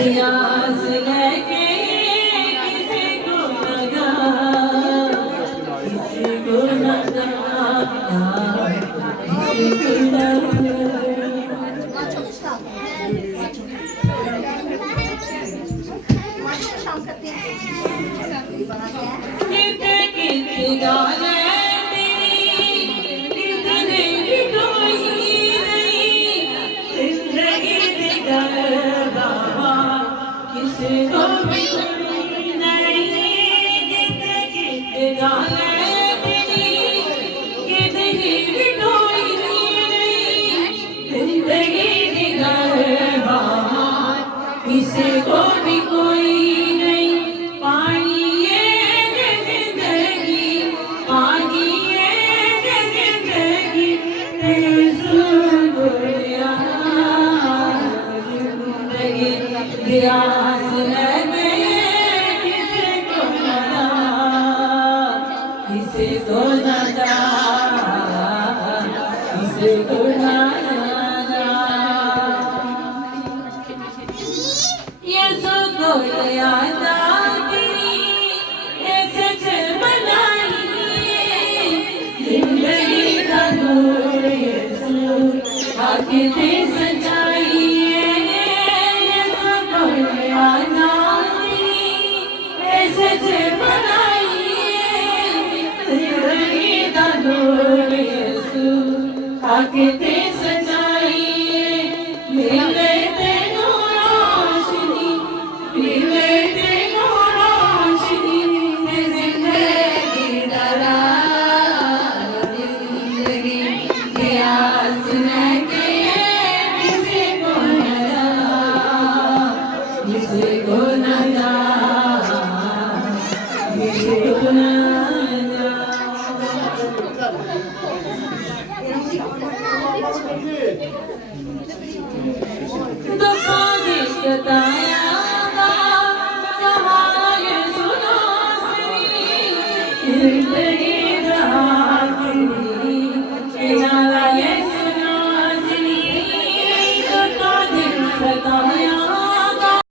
रियाज लेके किसी को लगा, किसी को लगा, किसी को लगा। कितने कितने गाने किसी को भी नहीं, कितने कितने गाने कितनी भी कोई नहीं, जिंदगी निगाह बाहर किसी को भी कोई नहीं। पानी ये जिंदगी, पानी ये जिंदगी, रियाज लगे किसी को नदा, किसी को नदा, किसी को नदा। ये सबको याद तेरी ऐसे बनाई, जिंदगी का नूर यीशु आके दे सजाई। आके ते सजाई मिले तेनो रोशनी, मिले तेनो रोशनी, जिंदगी दरा जिंदगी रियाज लेके किसी को नदा, किसी को नदा, किसी को नदा। The